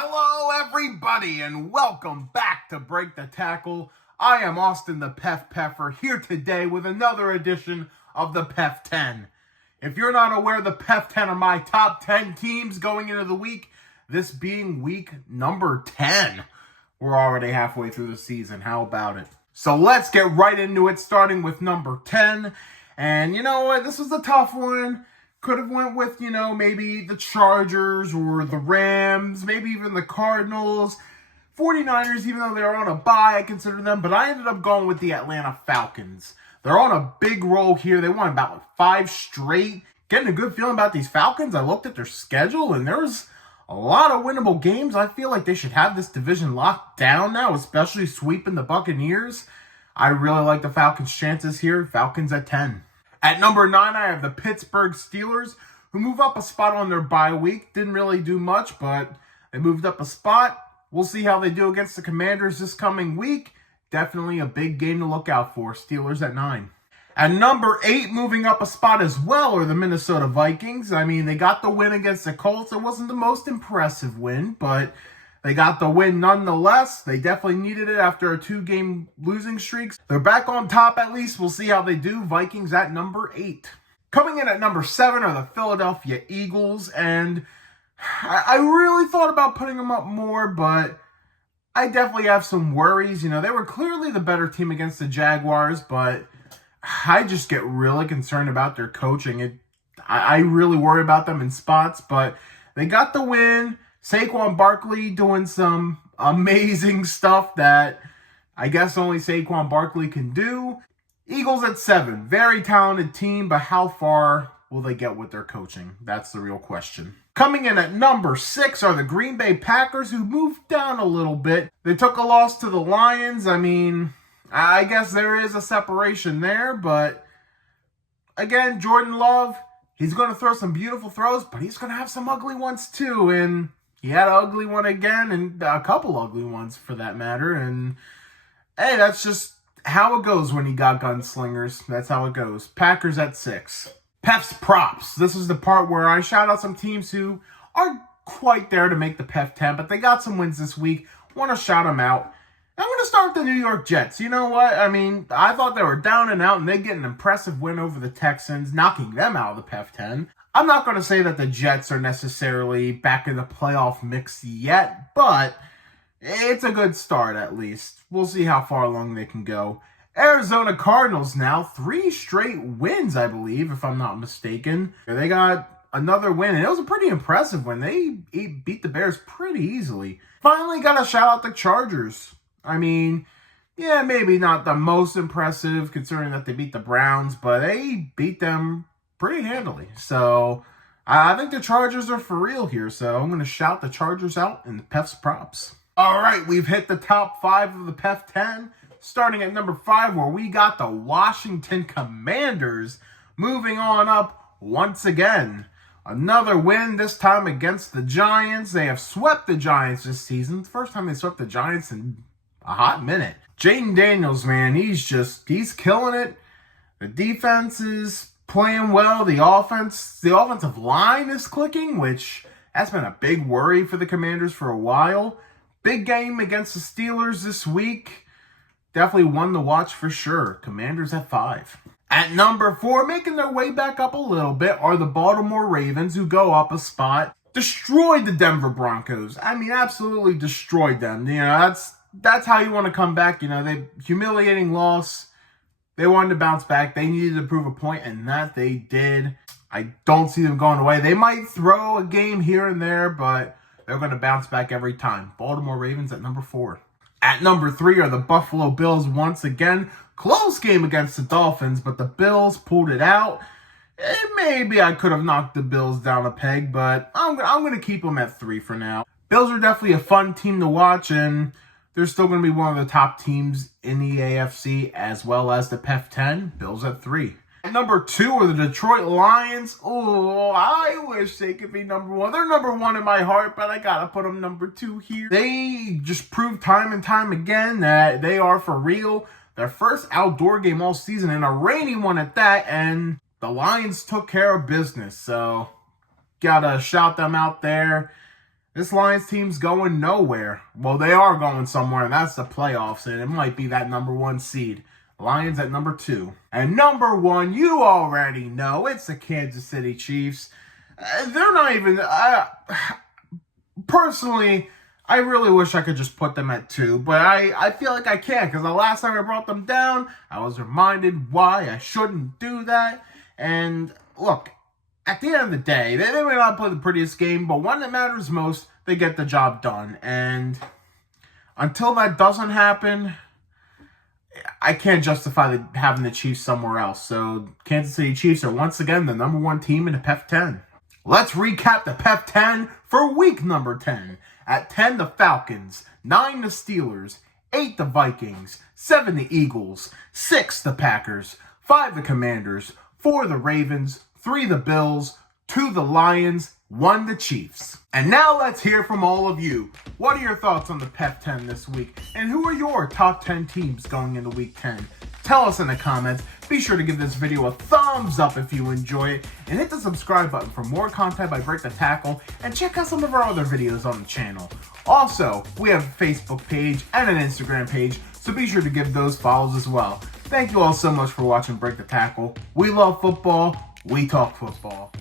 Hello, everybody, and welcome back to Break the Tackle. I am Austin the PEF Peffer here today with another edition of the PEF 10. If you're not aware, the PEF 10 are my top 10 teams going into the week, this being week number 10. We're already halfway through the season. How about it? So let's get right into it, starting with number 10. And you know what? This was a tough one. Could have went with, maybe the Chargers or the Rams, maybe even the Cardinals. 49ers, even though they're on a bye, I consider them. But I ended up going with the Atlanta Falcons. They're on a big roll here. They won about 5 straight. Getting a good feeling about these Falcons. I looked at their schedule, and there's a lot of winnable games. I feel like they should have this division locked down now, especially sweeping the Buccaneers. I really like the Falcons' chances here. Falcons at 10. At number 9, I have the Pittsburgh Steelers, who move up a spot on their bye week. Didn't really do much, but they moved up a spot. We'll see how they do against the Commanders this coming week. Definitely a big game to look out for. Steelers at 9. At number 8, moving up a spot as well, are the Minnesota Vikings. I mean, they got the win against the Colts. It wasn't the most impressive win, but they got the win nonetheless. They definitely needed it after a 2-game losing streak. They're back on top at least. We'll see how they do. Vikings at number 8. Coming in at number 7 are the Philadelphia Eagles. And I really thought about putting them up more, but I definitely have some worries. They were clearly the better team against the Jaguars, but I just get really concerned about their coaching. I really worry about them in spots, but they got the win. Saquon Barkley doing some amazing stuff that I guess only Saquon Barkley can do. Eagles at 7. Very talented team, but how far will they get with their coaching? That's the real question. Coming in at number 6 are the Green Bay Packers, who moved down a little bit. They took a loss to the Lions. I mean, I guess there is a separation there, but again, Jordan Love, he's going to throw some beautiful throws, but he's going to have some ugly ones too, and he had an ugly one again, and a couple ugly ones for that matter. And hey, that's just how it goes when you got gunslingers. That's how it goes. Packers at 6. PEF's props. This is the part where I shout out some teams who aren't quite there to make the PEF 10, but they got some wins this week. Want to shout them out. I'm going to start with the New York Jets. You know what? I mean, I thought they were down and out, and they get an impressive win over the Texans, knocking them out of the PEF 10. I'm not going to say that the Jets are necessarily back in the playoff mix yet, but it's a good start at least. We'll see how far along they can go. Arizona Cardinals now, 3 straight wins, I believe, if I'm not mistaken. They got another win, and it was a pretty impressive win. They beat the Bears pretty easily. Finally got to shout out the Chargers. I mean, yeah, maybe not the most impressive considering that they beat the Browns, but they beat them pretty handily. So I think the Chargers are for real here. So I'm going to shout the Chargers out in the PEF's props. All right, we've hit the top 5 of the PEF 10. Starting at number 5, where we got the Washington Commanders moving on up once again. Another win, this time against the Giants. They have swept the Giants this season. The first time they swept the Giants in a hot minute. Jaden Daniels, man, he's killing it. The defense is playing well. The offensive line is clicking, which has been a big worry for the Commanders for a while. Big game against the Steelers this week. Definitely one to watch for sure. Commanders at 5. At number 4, making their way back up a little bit, are the Baltimore Ravens, who go up a spot. Destroyed the Denver Broncos. I mean, absolutely destroyed them. That's how you want to come back. They humiliating loss. They wanted to bounce back. They needed to prove a point, and that they did. I don't see them going away. They might throw a game here and there, but they're going to bounce back every time. Baltimore Ravens at number 4. At number 3 are the Buffalo Bills once again. Close game against the Dolphins, but the Bills pulled it out. Maybe I could have knocked the Bills down a peg, but I'm going to keep them at 3 for now. Bills are definitely a fun team to watch, and they're still going to be one of the top teams in the AFC as well as the PEF 10. Bills at 3. At number 2 are the Detroit Lions. Oh, I wish they could be number 1. They're number 1 in my heart, but I got to put them number 2 here. They just proved time and time again that they are for real. Their first outdoor game all season, and a rainy one at that, and the Lions took care of business. So, got to shout them out there. This Lions team's going nowhere. Well, they are going somewhere, and that's the playoffs, and it might be that number 1 seed. Lions at number 2. And number 1, you already know, it's the Kansas City Chiefs. They're not even... personally, I really wish I could just put them at 2, but I feel like I can't, because the last time I brought them down, I was reminded why I shouldn't do that. And look, at the end of the day, they may not play the prettiest game, but when it matters most, they get the job done. And until that doesn't happen, I can't justify having the Chiefs somewhere else. So Kansas City Chiefs are once again the number 1 team in the PEF 10. Let's recap the PEF 10 for week number 10. At 10, the Falcons. 9, the Steelers. 8, the Vikings. 7, the Eagles. 6, the Packers. 5, the Commanders. 4, the Ravens. 3, the Bills. 2, the Lions. 1, the Chiefs. And now let's hear from all of you. What are your thoughts on the PEF 10 this week? And who are your top 10 teams going into week 10? Tell us in the comments. Be sure to give this video a thumbs up if you enjoy it. And hit the subscribe button for more content by Break the Tackle. And check out some of our other videos on the channel. Also, we have a Facebook page and an Instagram page. So be sure to give those follows as well. Thank you all so much for watching Break the Tackle. We love football. We talk football.